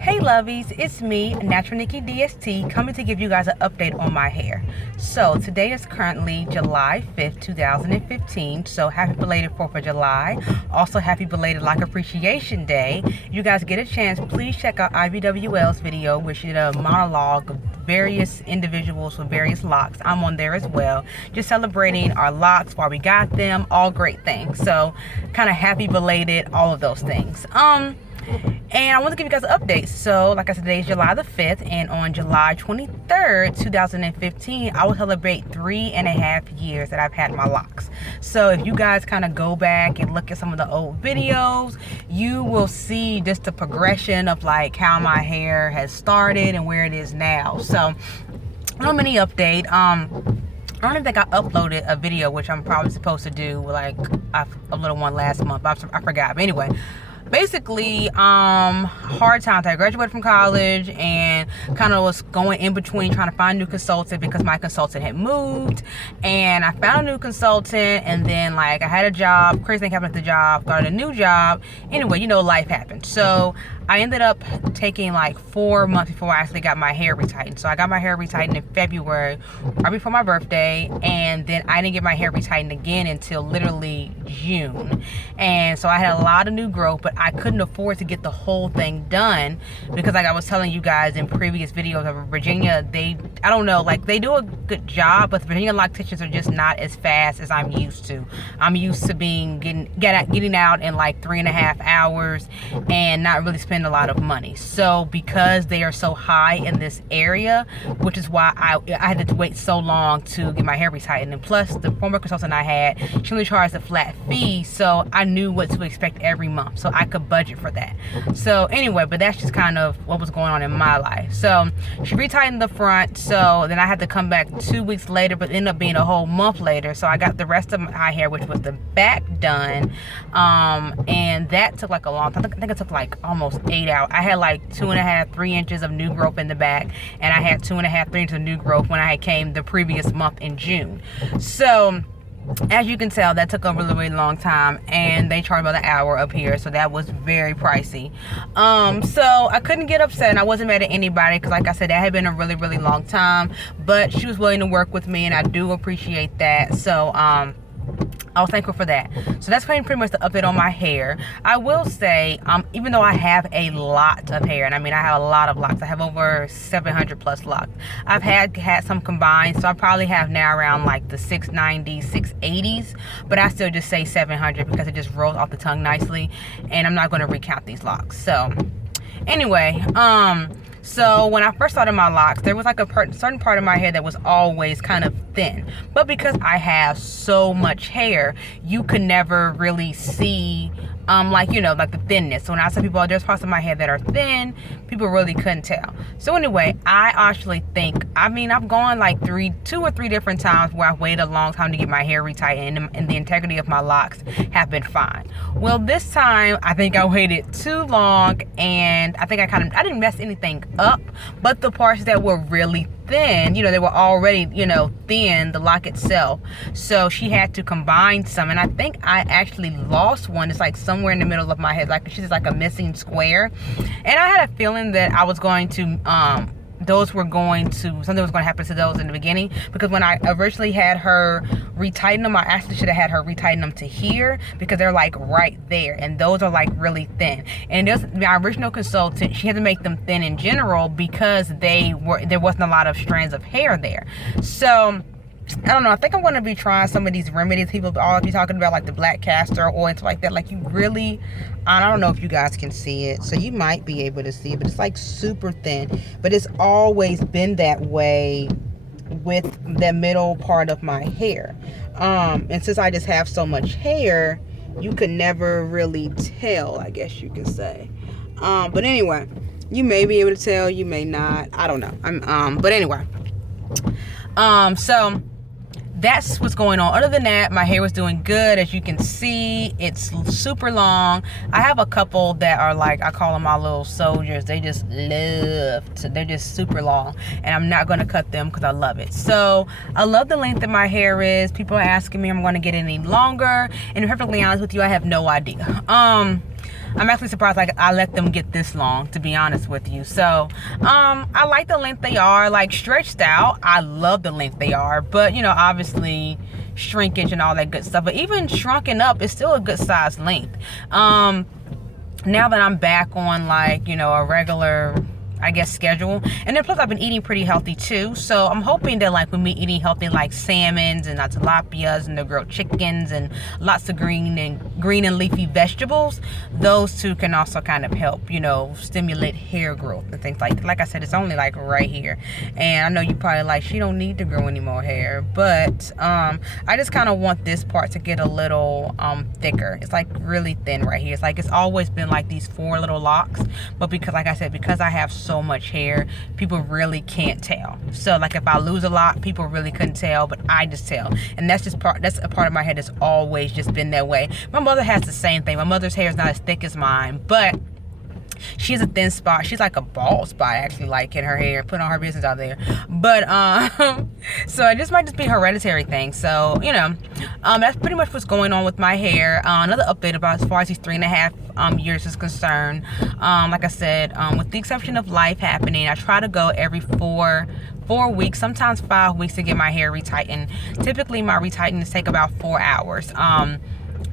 Hey lovies, it's me, Naturalnikkidst, coming to give you guys an update on my hair. So today is currently July 5th, 2015, so happy belated 4th of July. Also happy belated Lock Appreciation Day. If you guys get a chance, please check out IBWL's video where she did a monologue of various individuals with various locks. I'm on there as well, just celebrating our locks, why we got them, all great things. So kind of happy belated, all of those things. And I want to give you guys an update. So, like I said, today is July the 5th, and on July 23rd, 2015, I will celebrate 3.5 years that I've had my locks. So, if you guys kind of go back and look at some of the old videos, you will see just the progression of like how my hair has started and where it is now. So, no mini update. I don't even think I uploaded a video, which I'm probably supposed to do, like a little one last month. I forgot. But anyway, basically, hard times. I graduated from college and kind of was going in between trying to find a new consultant because my consultant had moved, and I found a new consultant, and then like I had a job, crazy thing happened at the job, started a new job. Anyway, you know, life happened. So I ended up taking like 4 months before I actually got my hair retightened. So I got my hair retightened in February, right before my birthday, and then I didn't get my hair retightened again until literally June. And so I had a lot of new growth, but I couldn't afford to get the whole thing done because, like I was telling you guys in previous videos of Virginia, I don't know, like they do a good job, but the Virginia locticians are just not as fast as I'm used to. I'm used to getting out in like 3.5 hours and not really spending a lot of money. So because they are so high in this area, which is why I had to wait so long to get my hair retightened, and plus the former consultant I had, she only charged a flat fee, so I knew what to expect every month, so I could budget for that. So anyway, but that's just kind of what was going on in my life. So she retightened the front, so then I had to come back 2 weeks later, but it ended up being a whole month later. So I got the rest of my hair, which was the back, done, and that took like a long time. I think it took like almost 8 hours. I had like 2.5, 3 inches of new growth in the back, and I had 2.5, 3 inches of new growth when I came the previous month in June. So as you can tell, that took a really, really long time, and they charged about an hour up here, so that was very pricey. So I couldn't get upset, and I wasn't mad at anybody because, like I said, that had been a really, really long time, but she was willing to work with me, and I do appreciate that. So I was thankful for that. So that's pretty much the update on my hair. I will say, even though I have a lot of hair, and I mean I have a lot of locks, I have over 700 plus locks. I've had some combined, so I probably have now around like the 690s, 680s, but I still just say 700 because it just rolls off the tongue nicely, and I'm not going to recount these locks. So anyway, so when I first started my locks, there was like a certain part of my hair that was always kind of thin. But because I have so much hair, you could never really see like, you know, like the thinness. So when I tell people, oh, there's parts of my hair that are thin, people really couldn't tell. So anyway, I actually think, I've gone like 2 or 3 different times where I've waited a long time to get my hair retightened, and the integrity of my locks have been fine. Well, this time I think I waited too long, and I think I didn't mess anything up, but the parts that were really thin, you know, they were already, you know, thin, the lock itself. So she had to combine some, and I think I actually lost one. It's like somewhere in the middle of my head, like she's like a missing square, and I had a feeling that I was going to something was going to happen to those in the beginning, because when I originally had her retighten them, I actually should have had her retighten them to here because they're like right there, and those are like really thin. And my original consultant, she had to make them thin in general because there wasn't a lot of strands of hair there. So I don't know, I think I'm going to be trying some of these remedies people all be talking about, like the black castor oil and stuff like that. Like, you really, I don't know if you guys can see it, so you might be able to see it, but it's like super thin. But it's always been that way with the middle part of my hair. And since I just have so much hair, you could never really tell, I guess you could say. But anyway, you may be able to tell, you may not, I don't know. But anyway, so that's what's going on. Other than that, my hair was doing good. As you can see, it's super long. I have a couple that are like, I call them my little soldiers. They just they're just super long, and I'm not going to cut them because I love it. So I love the length that my hair is. People are asking me if I'm going to get any longer, and to be perfectly honest with you, I have no idea. I'm actually surprised like I let them get this long, to be honest with you. So I like the length they are. Like stretched out, I love the length they are, but you know, obviously shrinkage and all that good stuff, but even shrunken up is still a good size length. Now that I'm back on like, you know, a regular, I guess, schedule, and then plus I've been eating pretty healthy too, so I'm hoping that like with me eating healthy, like salmons and tilapias and the grilled chickens and lots of green and leafy vegetables, those two can also kind of help, you know, stimulate hair growth and things like I said, it's only like right here, and I know you probably like, she don't need to grow any more hair, but I just kind of want this part to get a little thicker. It's like really thin right here. It's like it's always been like these 4 little locks, but because like I said, because I have so much hair, people really can't tell. So like if I lose a lot, people really couldn't tell, but I just tell, and that's a part of my head that's always just been that way. My mother has the same thing. My mother's hair is not as thick as mine, but she has a thin spot. She's like a bald spot actually, like in her hair. Put on her business out there, but so it just might just be a hereditary thing. So you know, that's pretty much what's going on with my hair. Another update about as far as these 3.5 years is concerned. Like I said, with the exception of life happening, I try to go every 4 weeks, sometimes 5 weeks, to get my hair retightened. Typically my retightenings take about 4 hours.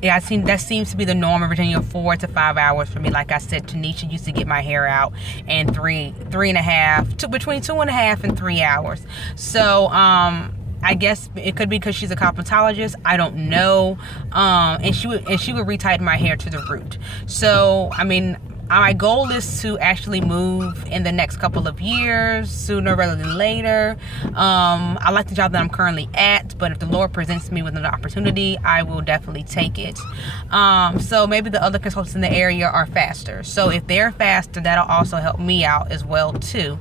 Yeah, that seems to be the norm in Virginia, 4 to 5 hours for me. Like I said, Tanisha used to get my hair out in between 2.5 and 3 hours. So I guess it could be because she's a cosmetologist. I don't know. And she would retighten my hair to the root. So I mean, my goal is to actually move in the next couple of years, sooner rather than later. I like the job that I'm currently at, but if the Lord presents me with an opportunity, I will definitely take it. So maybe the other consultants in the area are faster. So if they're faster, that'll also help me out as well too.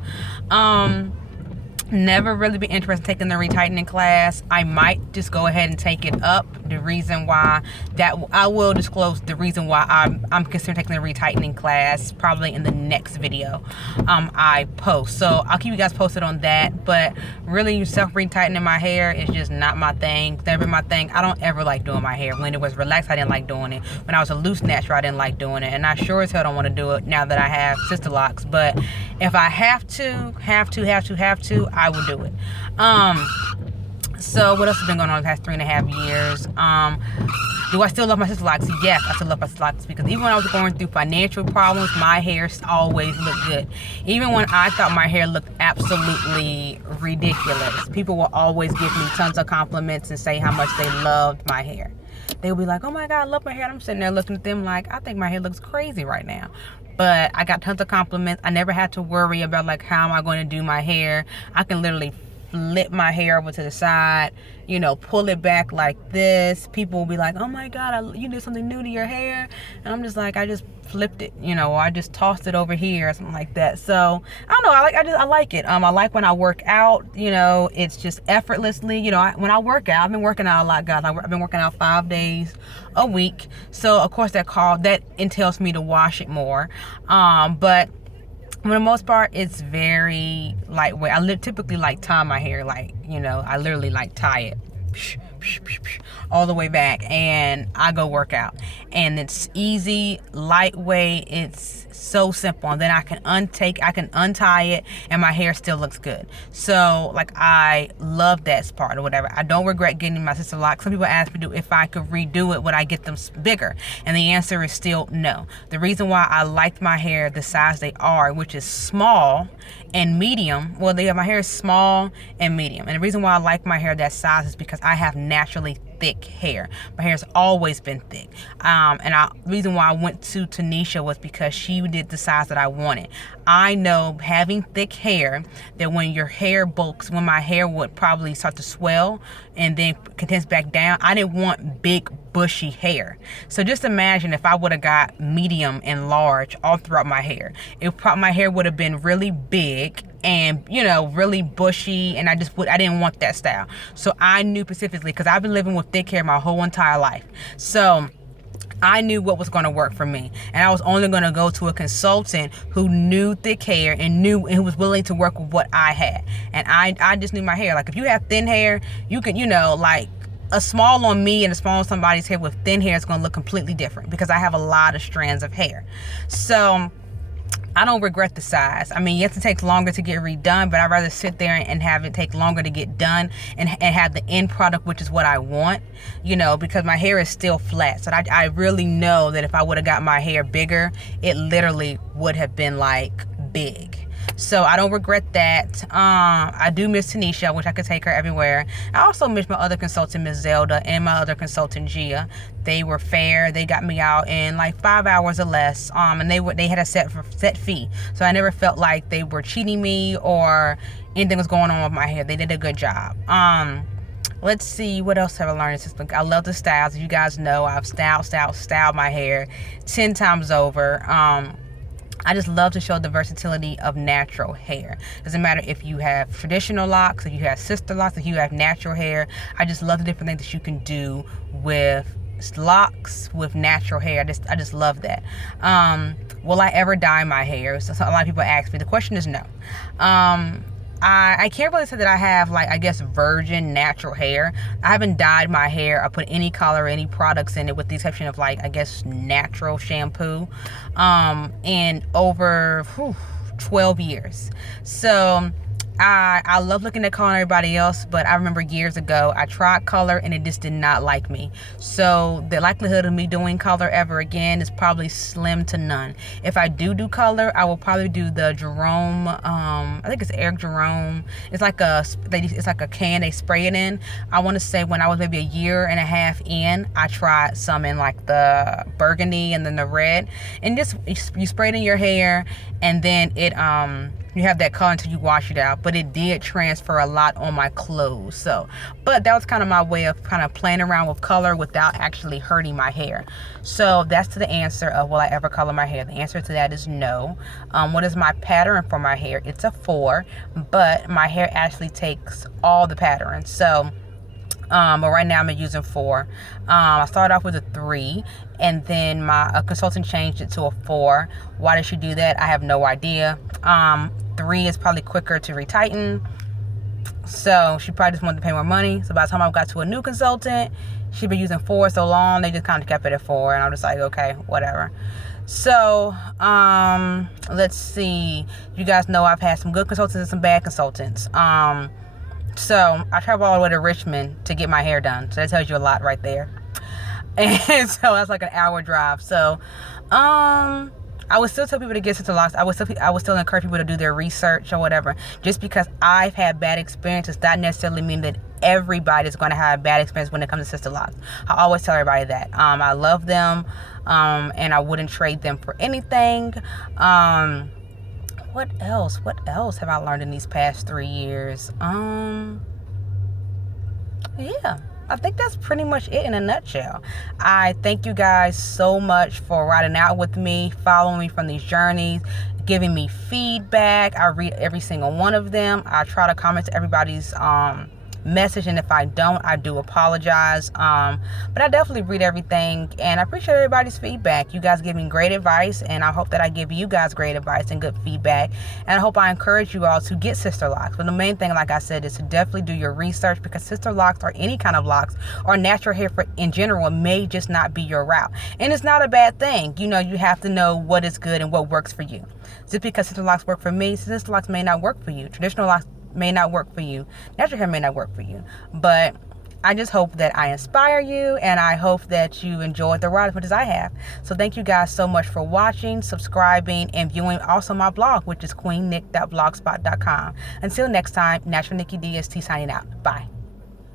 Never really been interested in taking the retightening class. I might just go ahead and take it up. The reason why that I will disclose the reason why I'm considering taking the retightening class probably in the next video I post. So I'll keep you guys posted on that. But really, self-retightening my hair is just not my thing. It's never my thing. I don't ever like doing my hair. When it was relaxed, I didn't like doing it. When I was a loose natural, I didn't like doing it. And I sure as hell don't want to do it now that I have sister locks. But if I have to, I will do it. So what else has been going on the past 3.5 years? Do I still love my sister locks? Yes, I still love my sister locks, because even when I was going through financial problems, my hair always looked good. Even when I thought my hair looked absolutely ridiculous, people will always give me tons of compliments and say how much they loved my hair. They'll be like, oh my God, I love my hair. And I'm sitting there looking at them like, I think my hair looks crazy right now. But I got tons of compliments. I never had to worry about like, how am I going to do my hair? I can literally flip my hair over to the side, you know, pull it back like this. People will be like, oh my God, you did something new to your hair. And I'm just like, I just flipped it, you know, or I just tossed it over here or something like that. So I don't know, I like it. I like when I work out, you know, it's just effortlessly, you know, when I work out, I've been working out a lot, guys. I've been working out 5 days a week. So of course that entails me to wash it more. But for the most part, it's very lightweight. I typically like tie my hair, like, you know, I literally like tie it all the way back, and I go work out. And it's easy, lightweight, it's so simple. And then I can untie it, and my hair still looks good. So like, I love that part or whatever. I don't regret getting my sister locks. Some people ask me if I could redo it, would I get them bigger? And the answer is still no. The reason why I like my hair the size they are, which is small and medium, well, my hair is small and medium. And the reason why I like my hair that size is because I have naturally thick hair. My hair's always been thick. And the reason why I went to Tanisha was because she did the size that I wanted. I know, having thick hair, that when your hair bulks, when my hair would probably start to swell and then condense back down, I didn't want big bushy hair. So just imagine if I would have got medium and large all throughout my hair. My hair would have been really big and, you know, really bushy, and I didn't want that style. So I knew specifically, because I've been living with thick hair my whole entire life. So I knew what was going to work for me, and I was only going to go to a consultant who knew thick hair and who was willing to work with what I had. And I just knew my hair. Like, if you have thin hair, you can, you know, like, a small on me and a small on somebody's hair with thin hair is going to look completely different because I have a lot of strands of hair. So I don't regret the size. I mean, yes, it takes longer to get redone, but I'd rather sit there and have it take longer to get done and have the end product, which is what I want, you know, because my hair is still flat. So I really know that if I would have got my hair bigger, it literally would have been like big. So I don't regret that. I do miss Tanisha. I wish I could take her everywhere. I also miss my other consultant, Miss Zelda, and my other consultant, Gia. They were fair. They got me out in like 5 hours or less. And they had a set fee. So I never felt like they were cheating me or anything was going on with my hair. They did a good job. Let's see, what else have I learned? I love the styles. As you guys know, I've styled my hair 10 times over. I just love to show the versatility of natural hair. Doesn't matter if you have traditional locks, if you have sister locks, if you have natural hair. I just love the different things that you can do with locks, with natural hair. I just love that. Will I ever dye my hair? So a lot of people ask me. The question is no. I can't really say that I have, like, I guess, virgin natural hair. I haven't dyed my hair or put any color or any products in it, with the exception of, like, I guess, natural shampoo, in over 12 years. So I love looking at color and everybody else, but I remember years ago I tried color and it just did not like me. So the likelihood of me doing color ever again is probably slim to none. If I do color, I will probably do the Jerome, I think it's Eric Jerome. It's like a can they spray it in. I want to say when I was maybe a year and a half in, I tried some in like the burgundy and then the red, and just you spray it in your hair, and then it you have that color until you wash it out. But it did transfer a lot on my clothes. So, but that was kind of my way of kind of playing around with color without actually hurting my hair. So that's to the answer of will I ever color my hair? The answer to that is no. What is my pattern for my hair? It's a 4, but my hair actually takes all the patterns. So but right now I'm using 4. I started off with a 3, and then my consultant changed it to a 4. Why did she do that? I have no idea. 3 is probably quicker to retighten, so she probably just wanted to pay more money. So by the time I got to a new consultant, she'd been using 4 so long, they just kind of kept it at 4, and I'm just like, okay, whatever. So let's see. You guys know I've had some good consultants and some bad consultants. So I travel all the way to Richmond to get my hair done. So that tells you a lot right there. And so that's like an hour drive. So I would still tell people to get sister locks. I would still encourage people to do their research or whatever. Just because I've had bad experiences, does not necessarily mean that everybody's going to have a bad experience when it comes to sister locks. I always tell everybody that. I love them, and I wouldn't trade them for anything. What else have I learned in these past 3 years? Yeah, I think that's pretty much it in a nutshell. I thank you guys so much for riding out with me, following me from these journeys, giving me feedback. I read every single one of them. I try to comment to everybody's message, and if I don't, I do apologize. But I definitely read everything, and I appreciate everybody's feedback. You guys give me great advice, and I hope that I give you guys great advice and good feedback, and I hope I encourage you all to get sister locks. But the main thing, like I said, is to definitely do your research, because sister locks or any kind of locks or natural hair in general may just not be your route, and it's not a bad thing. You know, you have to know what is good and what works for you. Just because sister locks work for me, sister locks may not work for you. Traditional locks may not work for you. Natural hair may not work for you. But I just hope that I inspire you, and I hope that you enjoyed the ride as much as I have. So thank you guys so much for watching, subscribing, and viewing also my blog, which is queennick.blogspot.com. Until next time, Naturalnikkidst signing out. Bye.